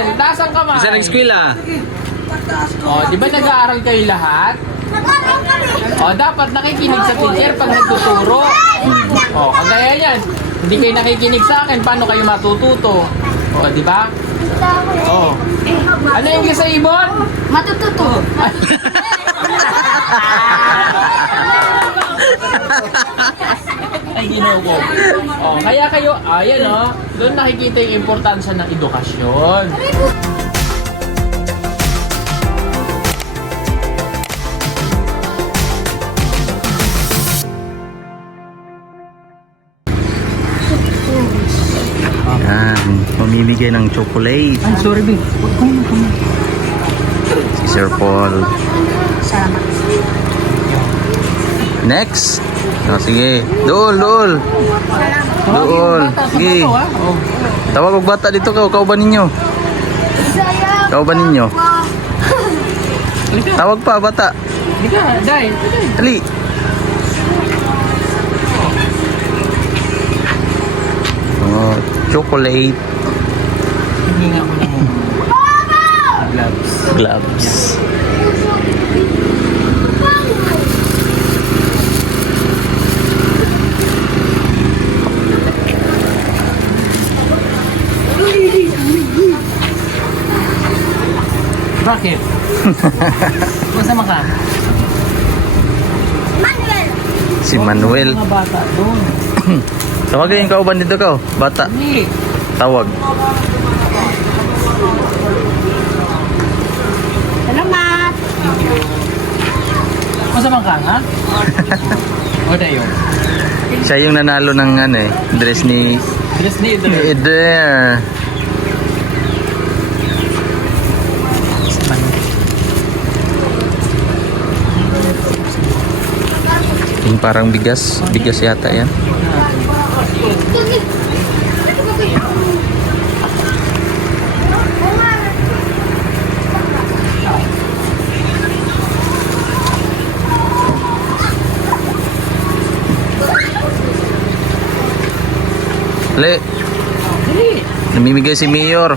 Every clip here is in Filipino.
yan. Taas ang kamay. Isa nag-eskwela. O, di ba nag-aaral kayo lahat? O, dapat nakikinig sa teacher pag nagtuturo. O, kagaya yan. Hindi kayo nakikinig sa akin, paano kayo matututo? O, di ba? O. Ano yung sa ibon? Matututo. Ay, ginoo. O, kaya kayo, ayan o, doon nakikita yung importansya ng edukasyon. Yan, mamimigay ng chocolate. Ay, sorry, babe. Huwag ko naman. Si Sir Paul. Salamat. Next. Oh, sige. Dool. Dool. Sige. Tawag og bata dito ka. Kauban ninyo. Kauban ninyo. Tawag pa, bata. Hindi ka, Day. Dali. Oh, chocolate. Hindi nga ako naman. Gloves. Gloves. Bakit? Masama ka? Si Manuel. Mga bata doon. Tawagin yung kauban dito ka. Bata. Hindi. Tawag. Salamat. Masama ka nga? O tayo. Siya yung nanalo ng ano eh, dress ni Dress ni Eder. Eder. Yung parang bigas yata yan. Le, Dali. namimigay si Mayor.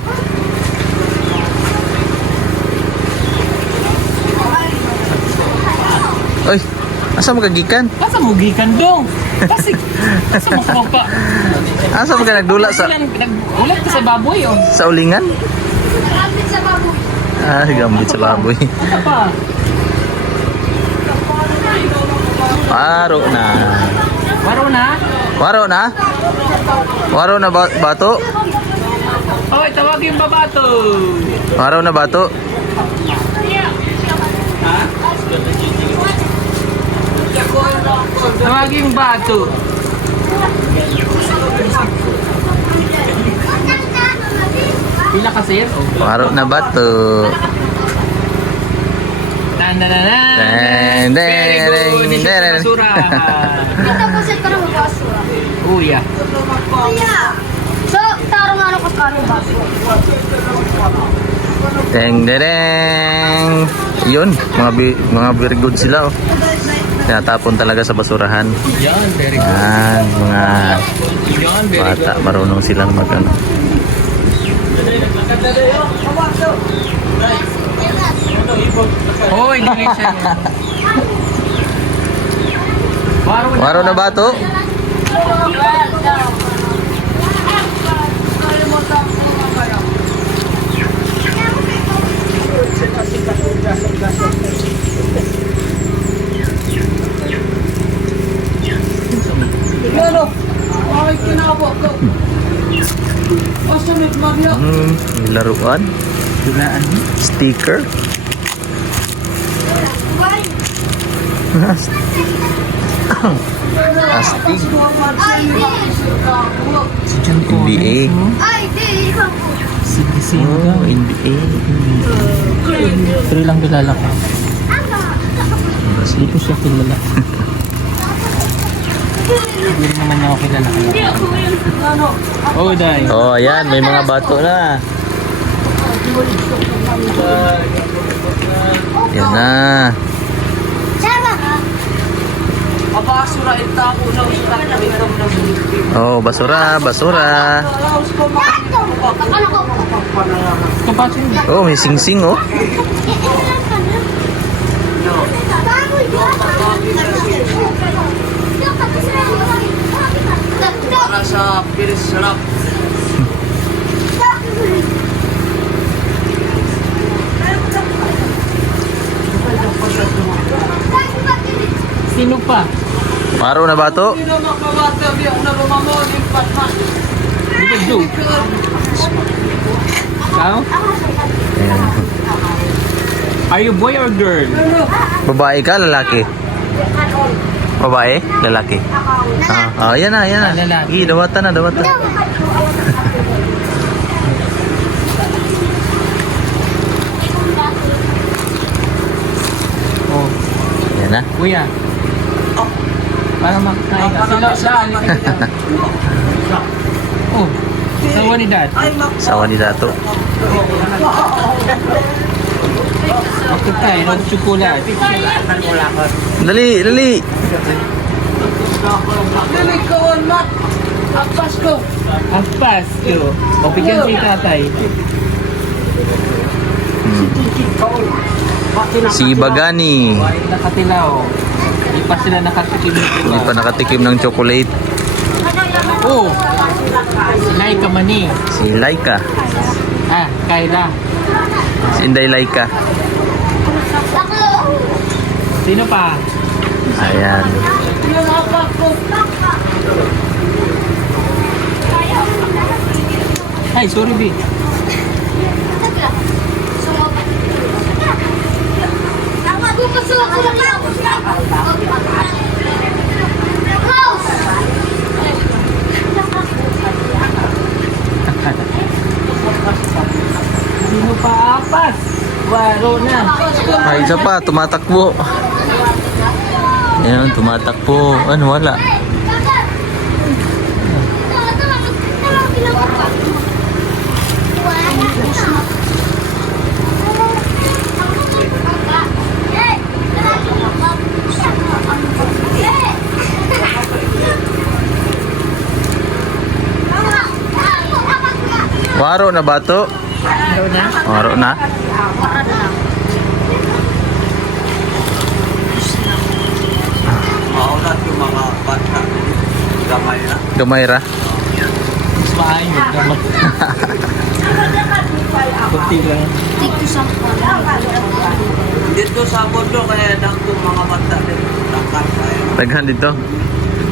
Oy, asa mo kagikan? Asa mo gikan dong? Kasi, asa mo kumapa? Asa mo ka nagdula sa Ulat ka sa baboy oh. sa ulingan? Salamat sa baboy. Ah, gambit sa baboy. Ano pa? Paro na. Waro na? Waro na? Waro na bato? Hoy, tawagin yung babato. Waro na bato? Tawagin yung bato. Pila ka sir? Waro na bato. Very good. Isip sa basura. Kita po sa karang baso. Uya. Kuya. So, tarong ano ko karang baso. Deng dereng. Yun, mga very good sila oh. Tinatapon talaga sa basurahan. Yan, very good. Yan, mga Yan, very bata, good. marunong silang magano. Hoy, hindi siya. Waro na bato? Ano? Ay, kinabo ko. Asan yung Maria? May laruan? Dulaan. Sticker? Astig. Si John NBA. Ay, di. Ikaw po. Oh, NBA. Pero lang kilala ko. Hindi ko siya kilala. Hindi naman niya ako kilala. Oh, dahil. Oh, ayan, may mga bato na. Yan na. Sama ka. Abasura ita ko na usap na ito na Oh, basura, basura. Dato. Kakala ko. pa sino? Oh, may sing-sing oh. Para sa pilis sarap. Sino pa? Maro na ba to? Hindi na makawata biya na lumamon yung patma. Di ba Joe? Ikaw? Ayan. Are you boy or girl? Babae ka, lalaki? Babae? Lalaki? Yan na, yan na. Lalaki. Dawatan na, dawatan. Oh, Yan na. kuya. Para makakain ka. Sila, Oh, sawa ni dad. Sawa ni Dato. Magkakain, ng tsukulat. Dali, dali. Nilikawan mat. Apas ko. Ampas ko. O, bigyan si tatay. Si Bagani. Nakatilaw. Hindi pa sila nakatikim nito. Hindi pa nakatikim ng chocolate. Oh, sinay ka mani. Si Laika. Ah, Kayla. Si Inday Laika. Sino pa? Ayan. Yung apak ko. Ay, sorry, B. Sino pa apas? Waro na. Ay, isa pa, tumatakbo. Ayan, tumatakbo. Ano, wala. Waro na ba to? Waro na? Waro na. Maulat yung mga bata. Gamay na. Gamay ra. Mas maayos. Damat. Kunti lang. Dito sa bondo kaya dako mga bata din. Takar kaya. Taghan dito.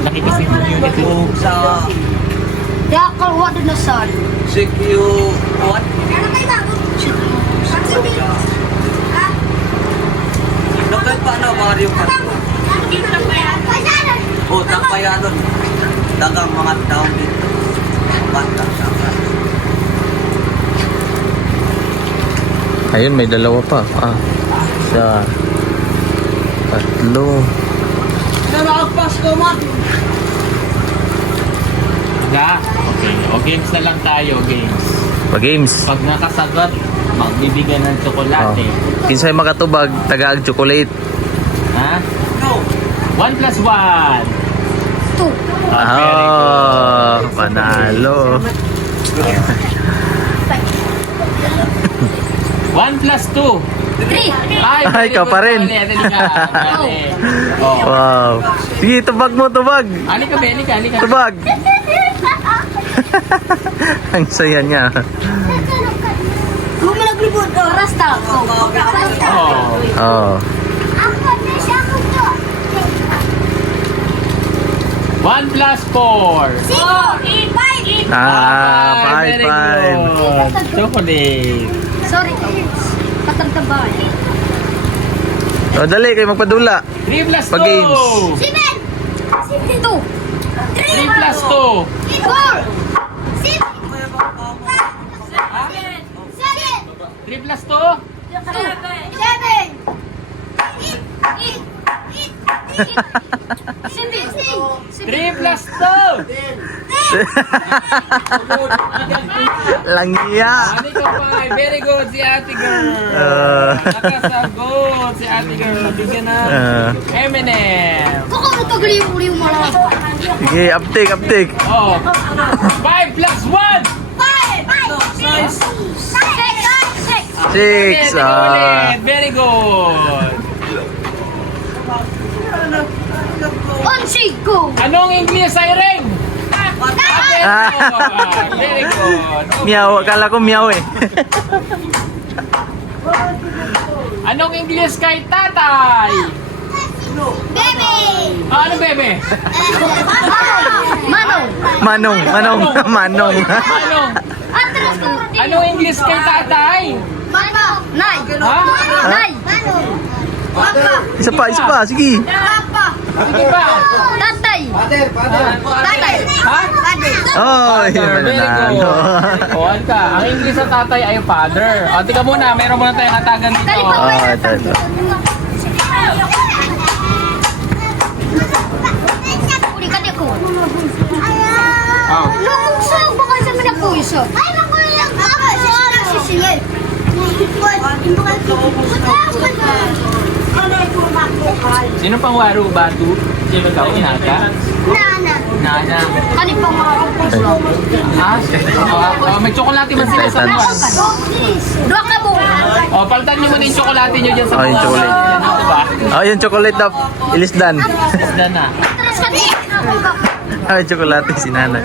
Laki kasi community. Kung sa CQ1. Nakay pa na Mario Kart. O, tampayanon. Dagang mga tao dito. Bata sa Ayun, may dalawa pa. Isa. Tatlo. Nalagpas ko man. Ga? Okay. O games na lang tayo, games. Pa-games. Pag nakasagot, magbibigyan ng Oh. tsokolate. Kinsay makatubag, tagaag chocolate. Ha? No. 1 plus 1. Very good. Panalo. 1 plus 2. Ay, Ay, ka pa rin. Dali ka. Dali. Oh. Wow. Sige, tubag mo, tubag. Halika, be. Halika, halika. Tubag. Ang saya niya. Rasta. Oh. Oh. 1 plus 4. Five, Very five. good. Chocolate. Sorry. Patagtabay. O, dali, kayo magpadula. 3 plus 2. Pag-games. 3 plus 2. 3 plus 2. 3 plus 2. Langya. Ano ka pa? Very good si ate girl. Nakasagot si ate girl. Bigyan na. M&M. Sige, uptake, uptake. Oh. 5 plus 1. Six. Ulit. Very good. Onsi go. Anong English ay ring? Very good. Meow. Akala ko meow eh. Anong English kay tatay? Baby. Ano bebe? Manong. Manong. Manong. Anong? Atras ko. Anong English kay tatay? Manong. Nay. Ha? Nay. Papa. Isa pa. Sige. Papa. Sige pa. Tatay. Tatay. Ha? Tatay. Oh, Very mananalo. good. O, ka. Ang English sa tatay ay father. O, tika muna. Meron muna tayong hatagan dito. Oh, ito. Uli ka dito. Oh. Nung sa bukal sa mga puso. Ay, nakulang ako. Sisingil. Sino pang waru batu? Sino ka? Inaka? Nana. Nana. Kani pa mga puso. Ah? May tsokolate man sila sa buwan. Dua ka mo. O, palitan niyo muna yung tsokolate niyo dyan sa Oh, buwan. yung chocolate. Diba? Oh, yung chocolate na ilisdan. Isda na. Atras ka dito. Ah, yung chocolate si Nana.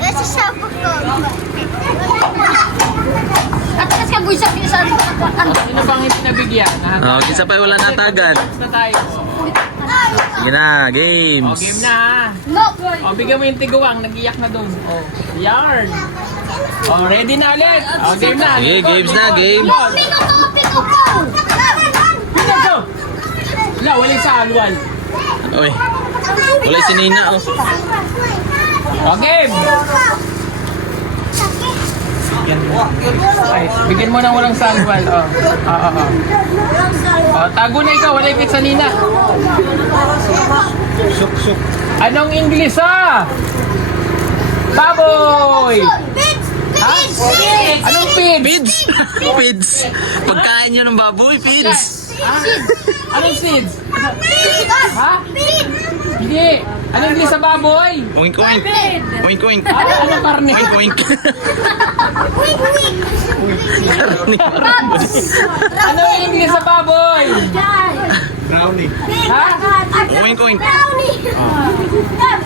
Ese sapo ko. Atras ka buisa sa Sino pang hindi nabigyan? Oh, kisa pa wala natagan. Na tayo. Sige na, O, games. game na ha. No. O, bigyan mo yung tiguang. Nag-iyak na doon. O, yarn. O, ready na ulit. O, game na. Sige, games na, games. Piko ko. Pino ko. Wala, wala sa alwal. Uy, wala si Nina oh. O, game. Ay, bigyan mo ng walang salwal. O, o, tago na ikaw. Wala ipit sa Nina. Anong English ha? Baboy! Ha? Anong pids? Pids! Pids! Pagkain nyo ng baboy, pids! Anong seeds? Ha? Hindi. Anong English sa baboy? Oink oink! Oink oink! Anong karne? Oink oink! Karni baboy. Anong English sa baboy? Ha? Oink oink!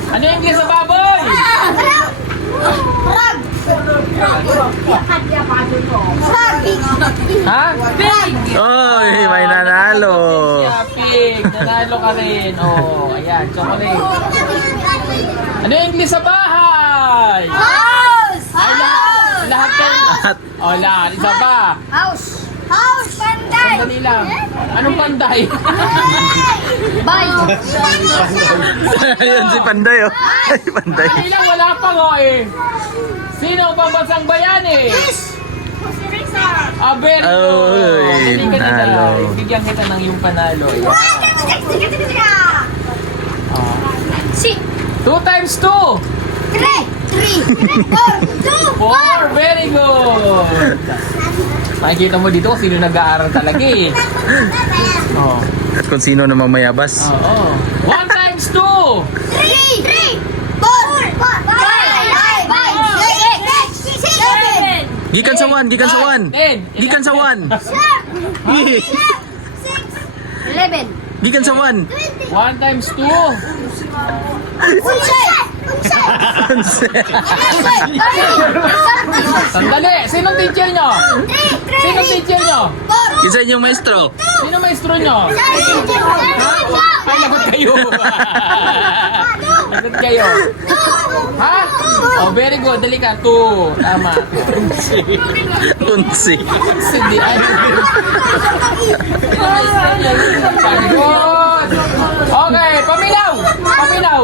Ano yung English sa baboy? Ha? Oy, may nanalo! Yeah, pig. Nanalo ka rin. Oh, ayan, chocolate. Ano yung English sa bahay? Ay, lahat kayo. At Oh, lahat. Isa pa. House. House. Panday. Sandali lang. Anong panday? Bye. ayun si Panday oh. Ay, Panday. Sandali lang, wala pa ko eh. Sino ang pambansang bayani? Ah, very good. Oy, Galing ka nila. panalo. Bigyan kita ng yung panalo. Ayan. Oh. Si. 2 times 2. 3. 4. 4. Very good. Makikita mo dito kung sino nag-aaral talaga eh. Oh. At kung sino na mamayabas. Oo. 1 times 2. 3. 4. 5. 6. 7. Gikan sa 1, gikan sa 1. 10. Gikan sa 1. 11. Gikan sa 1. 1 times 2. Sandali. Sinong teacher nyo? Sinong teacher nyo? Isa yung maestro. Sino maestro nyo? Ay, lagot kayo. Lagot kayo. Ha? Oh, very good. Dali ka. 2. Tama. 11. Hindi. Ay. Good. Okay. Paminaw. Paminaw.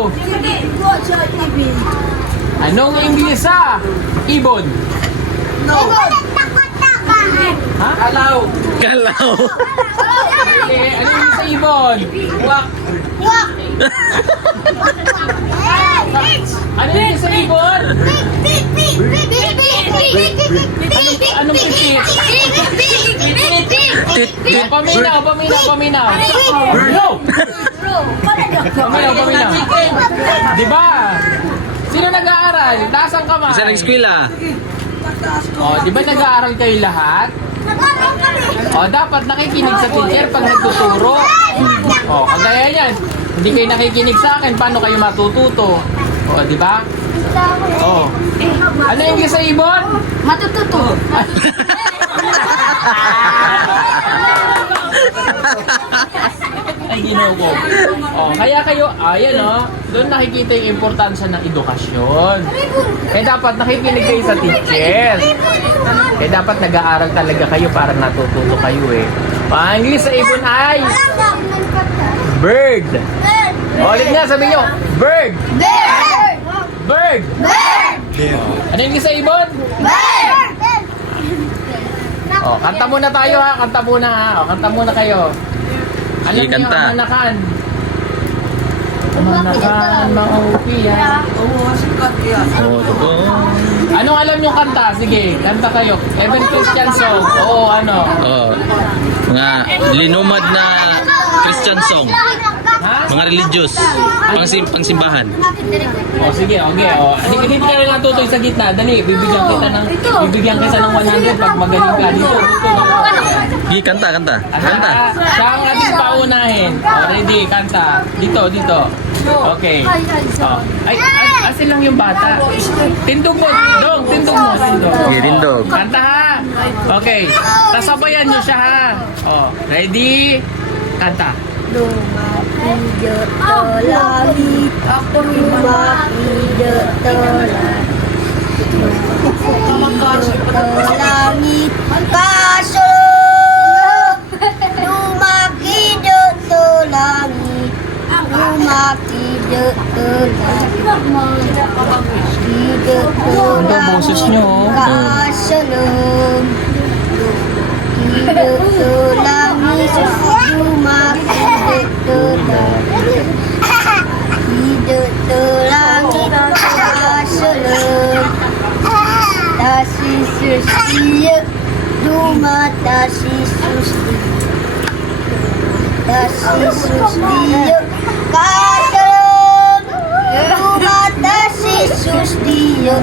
Anong English sa ibon? Ha? Kalaw. Kalaw. Okay. Anong English sa ibon? Wak. Ano yung sa ibon? Anong pipit? Paminaw, paminaw. No! Paminaw. Di ba? Sino nag-aaral? Taas ang kamay. Isa nag-eskwela. Di ba nag-aaral kayo lahat? Nag-aaral kami. Dapat nakikinig sa teacher pag nagtuturo. Kagaya yan. Hindi kayo nakikinig sa akin, paano kayo matututo? Di ba? Ano yung sa ibon? Matututo. Ay, ginoo ko. Kaya kayo, doon nakikita yung importansya ng edukasyon. Kaya dapat nakikinig kayo sa teacher. Kaya dapat nag-aaral talaga kayo para natututo kayo eh. Ang English sa ibon ay bird. Ulit nga, sabi nyo, bird. Bird. Ano yung English sa ibon? Kanta muna tayo ha. Kanta muna ha. Kanta muna kayo. Alam Sige, niyo kanta. ang manakan. Manakan, maupiya. Anong alam yung kanta? Sige, kanta kayo. Even Christian song. Mga linumad na Christian song. Ha? Mga religious. Pangsimbahan. Sige, okay. Hindi ka rin natutoy sa gitna. Dali, bibigyan kita ng 100 pag magaling ka. Dito. Sige, kanta. Siya ang ating paunahin. Ready, kanta. Dito. Okay. Asin lang yung bata. Tindog mo. Tindog mo. Sige, tindog. Kanta ha. Okay. Sasabayan nyo siya ha. Ready? Kanta. Lumakido to langit, lumakido to langit, kaso lumakido to langit, lumakido to langit, lumakido to Boses langit, nyo. kaso lumakido to langit, lumakido to langit, hidup to langit, kaso tas Yesus dia, lumata Yesus dia, tas Yesus dia, kaso lumata Yesus dia,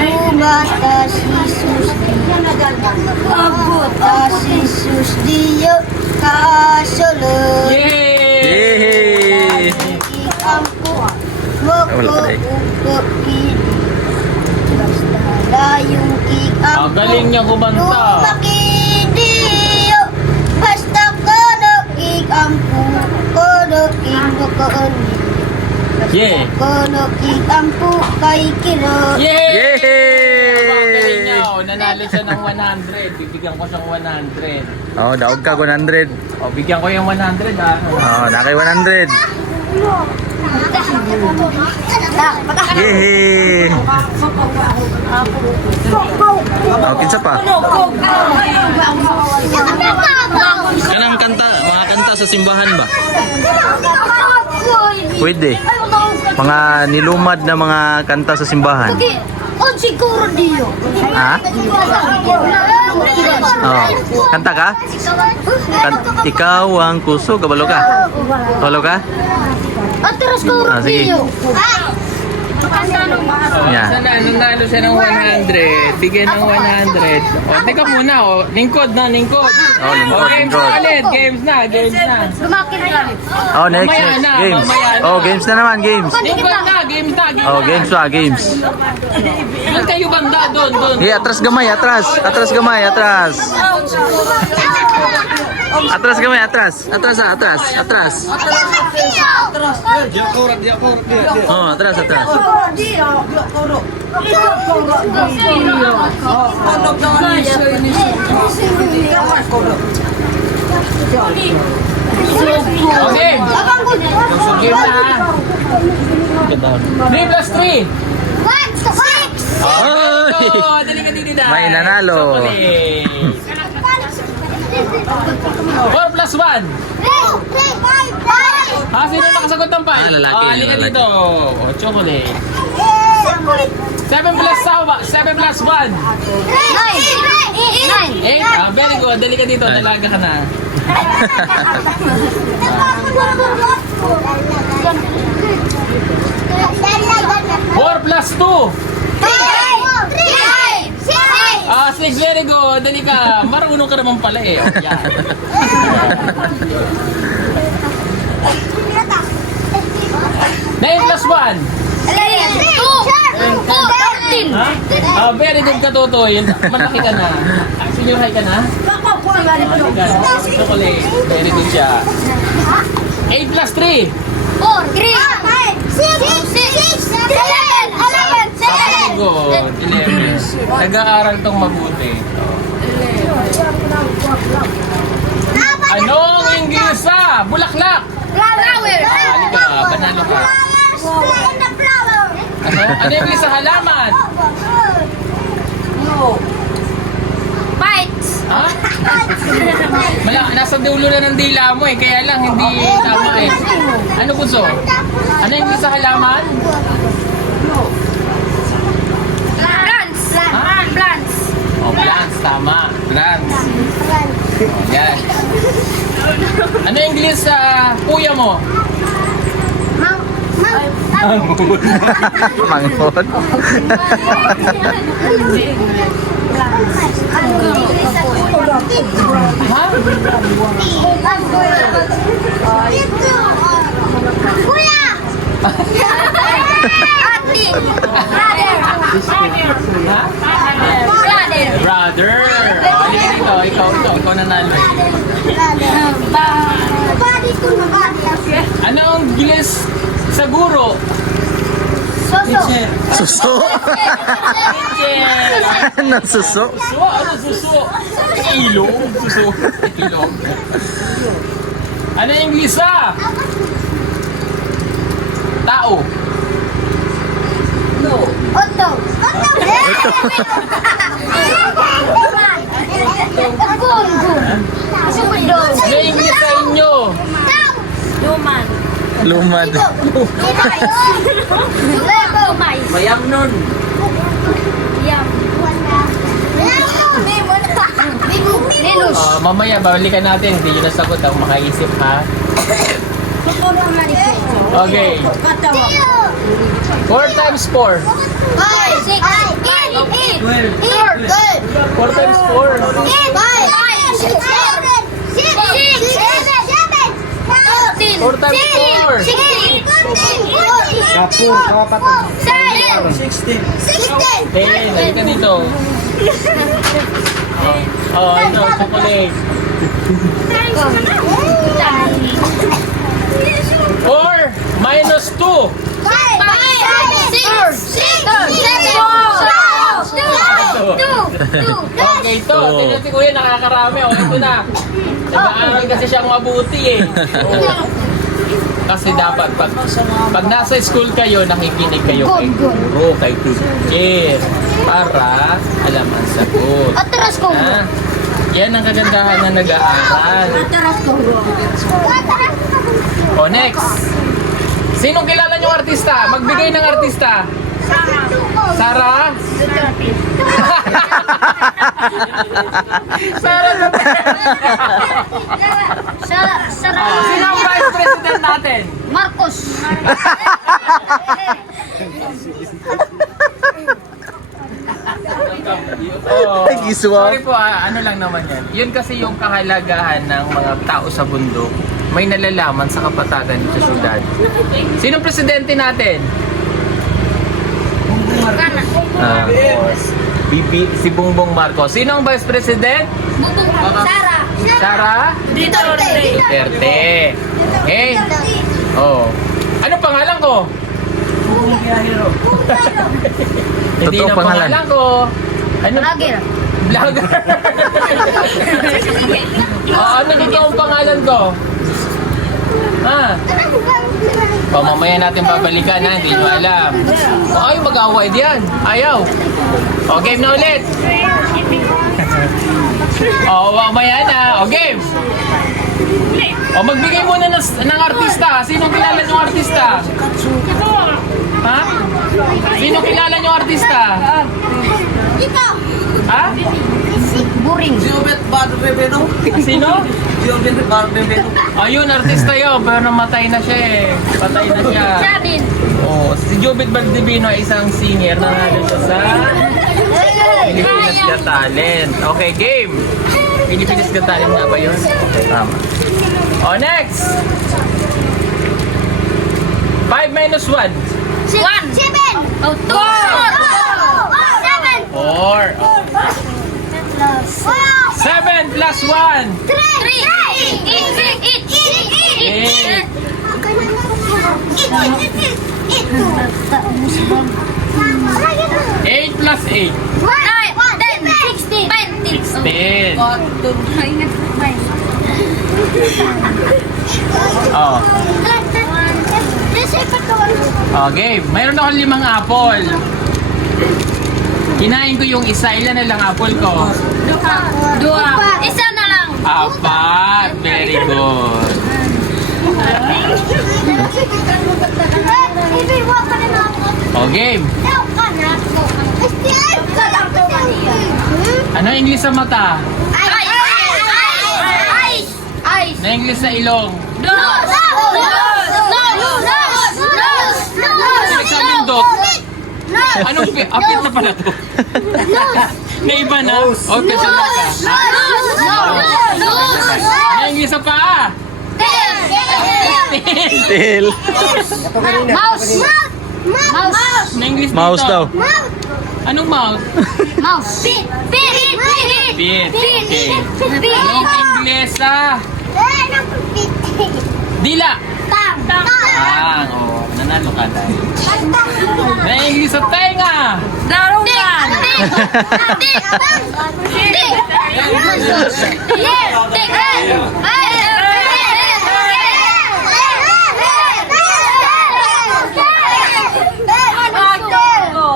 lumata Yesus dia, tas Yesus dia, kaso Yay! ampu Wala pala eh. Dayong Ang galing niya kumanta. Lumakidiyo, basta kono ikampu, kono ikampukoon. Yeah. Kono ikampu kay kiro. Yay! Yay! Ang galing niya. Nanalo siya ng 100. Bibigyan ko siyang 100. Daog ka 100. Bigyan ko yung 100 ha. Nakay 100. Yay! Kinsa pa? Kanang kanta, mga kanta sa simbahan ba? Pwede. Mga nilumad na mga kanta sa simbahan. On siguro diyo. Ha? Kanta ka? Ikaw ang kuso, kabalo ka? Kabalo ka? Atras ko Sige. diyo. Yeah. Nanalo siya ng 100. Bigyan ng 100. Teka muna Lingkod. Lingkod. Games na ulit. Games na. Lumakin ka. Next. Mamaya na, Games. mamaya na. Games na naman, games. Lingkod na. Games na. Games. Doon kayo banda. Doon. Atras gamay, atras. Atras gamay, atras. Atras gamay, atras. Atras. Atras. Atras. Okay. Game na. 3 plus 3. 1, 6. Dali ka dito na. May nanalo. 4 plus 1. 3, 4, 5. Sino nakasagot ng 5? Lalaki, Halika lalaki. dito. Chocolate. 7 plus 1. 9. 8. Very good. Dali ka dito. Dalaga ka na. 4 plus 2. 3, 6. Ah, 6, very good. Dali ka. Marunong ka naman pala eh. Oh, yan. 9 plus 1. 13. Ha? Ah, very good ka, Totoy. Malaki ka na. Senior high ka na? Chocolate. Very good siya. 8 plus 3. 4, 3, 6, 7, 11, 7. Good. 11. Nag-aaral tong mabuti. Anong Inglesa? Bulaklak. Flower. Halika, banalo ka. Ano yung Inglesa? Halaman. Bites. Ha? Nasa dulo na ng dila mo eh, kaya lang hindi tama eh. Ano gusto? Ano yung Inglesa halaman? Plants. Plants. Oh, plants, tama. Plants. Oh, yan. Ano yung English sa kuya mo? Manghod. Ha? Kuya! Ate! Brother! Ha? Brother! Brother. Oh, halika dito. Ikaw nanalo eh. Ano ang English sa guro? Soso! Suso. Ano suso? Suso? Ano suso? Ilong? Suso. Ilong. Ano yung Inglesa? Tao. Otto! Gun! Sumundong! Ano yung English sa inyo? Luman! Lumad. Lumay! Mayam nun. Yum! Linus! Mamaya, balikan natin. Hindi nyo nasagot. Ako makaisip, ha? Okay. 4 times 4. 5, 6, 8, 4 times 4. 4 times 4. 10. Halika dito. Oh, ito. Chocolate. 4 minus 2. Okay, ito. Tingnan si Kuya, nakakarami. O, ito na. Nag-aaral kasi siyang mabuti eh. Oo. Kasi dapat, pag nasa school kayo, nakikinig kayo kay guro, kay teacher. Para alam ang sagot. Atras ko! Ha? Yan ang kagandahan na nag-aaral. Atras ko! O, next. Sinong kilala niyong artista? Magbigay ng artista. Sarah? Sarah Sino ang vice president natin? Marcos! Oh, Nag-iswa. sorry po, ano lang naman yan. Yun kasi yung kahalagahan ng mga tao sa bundok. May nalalaman sa kapatagan sa syudad. Sinong presidente natin? Ah. Si Bongbong Marcos. Sino ang vice president? Sarah! Sarah? Duterte. Okay? Oh. Ano pangalan ko? Hindi Totoong na pangalan. pangalan ko. Ano? Vlogger! Vlogger. Ano totoong pangalan ko? Ha? Mamaya natin babalikan ha, hindi nyo alam. Ayaw mag-away diyan. Ayaw. O, game na ulit. O, mamaya na. O, game. O, magbigay muna ng artista. Sinong kilala nyo artista? Ha? Sinong kilala nyo artista? Ikaw! Ha? Boring! Jobet Barbebeno. Sino? Jobet Barbebeno. Ayun, artista yun. Pero namatay na siya eh. Patay na siya. Sabin! Oh, si Jobit Baldivino ay isang singer na nandito sa Pilipinas. Pilipinas Got Talent. Okay, game. Pilipinas Got Talent nga ba yun? Tama. Oh, next. 5 minus 1. 1. 7. Oh, 2. 7. 4. 7 plus 1. 8 plus 8. 16. Oh. Okay, mayroon akong 5 apple. Kinain ko yung isa. Ilan na lang apple ko? 2. Isa na lang. 4. Very good. Oh, game. Ano ang English sa mata? Na English sa ilong? Sa lindot? Anong apit na pala to? Na iba na? Okay, sa mata. Na English sa paa? Tail. Mouse. Na English dito? Mouse daw. Anong mouse? Mouse. Pit. Pit. Okay. Anong English sa dila? Tang. Oh, nanalo ka dahil. Na English sa tenga? Darungan.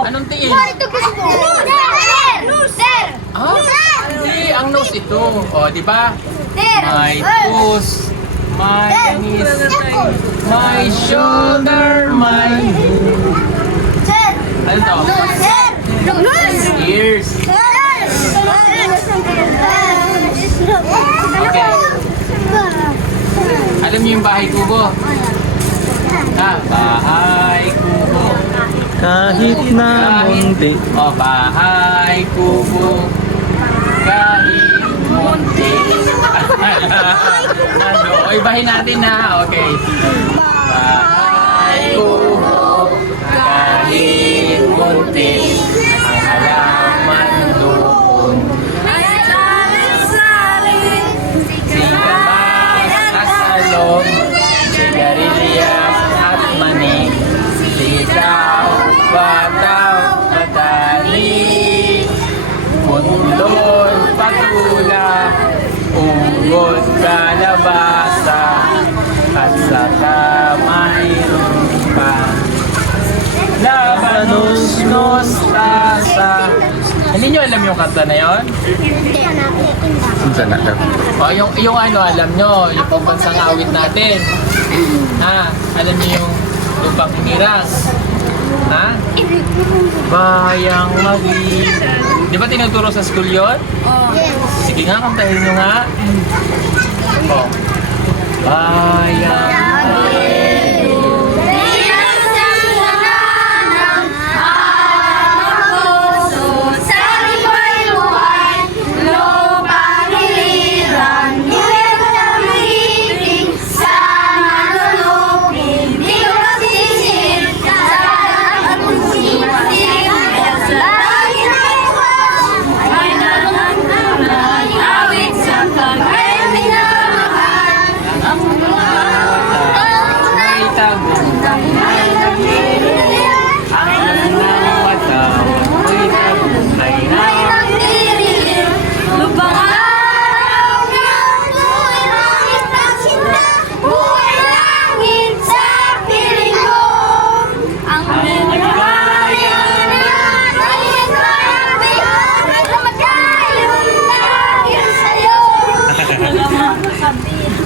Anong tingin? Ah, hindi. Ang nose ito. O, di ba? My toes, my knees, my shoulder, my... Ano to? Ears. Okay. Alam niyo yung bahay kubo? Bahay kubo. Kahit na munti. O, bahay kubo. Kahit munti. Ano? O, ibahin natin na. Okay. Bahay kubo. Kahit munti. Ang halaman doon. Singkamas at salong. Sigarilya at mani. Sitaw, bataw, madali. Pundol, patula. Unggot, kalabasa. At saka mayroon pa labanos, mustasa. Hindi nyo alam yung kanta na yon? Saan na daw? O, yung ano, alam nyo, yung pambansang awit natin. Ha? Alam nyo yung lupang hinirang. Ha? Bayang magi. Di ba tinuturo sa school yon? Sige nga, kantahin nyo nga. O. Bayang magi.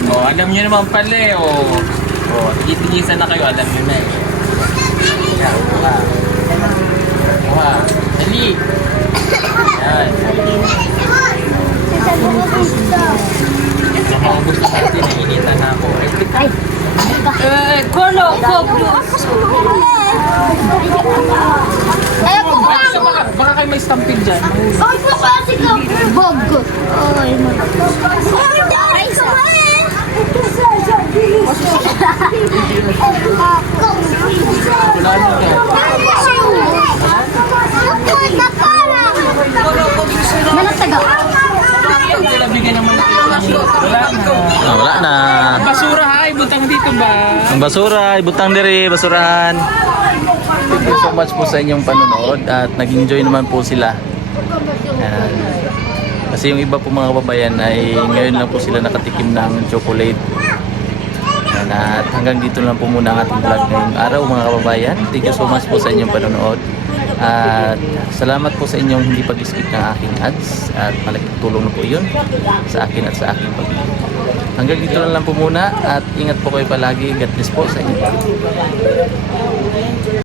Oh, alam niyo naman pala eh. Oh, titigisan na kayo. Alam niyo na eh. Yan, wala. Wala. Dali. Yan. Ang mga gusto natin, nainita na ako. Baka kayo may stampede dyan. Ay, po kasi ka. Bog. Ay, ay, kumain. Wala nyo ka. Manataga. Nabigyan naman natin. Wala na. Wala na. Basura ha, ibutang dito ba? Ang basura, ibutang diri, basurahan. Thank you so much po sa inyong panonood at nag-enjoy naman po sila. Ayan. Kasi yung iba po mga kababayan ay ngayon lang po sila nakatikim ng chocolate. Ayan, at hanggang dito lang po muna ang ating vlog ngayong araw mga kababayan. Thank you so much po sa inyong panonood. At salamat po sa inyong hindi pag-skip ng aking ads. At malaking tulong na po yun sa akin at sa aking pag-ibig. Hanggang dito lang po muna at ingat po kayo palagi. God bless po sa inyo.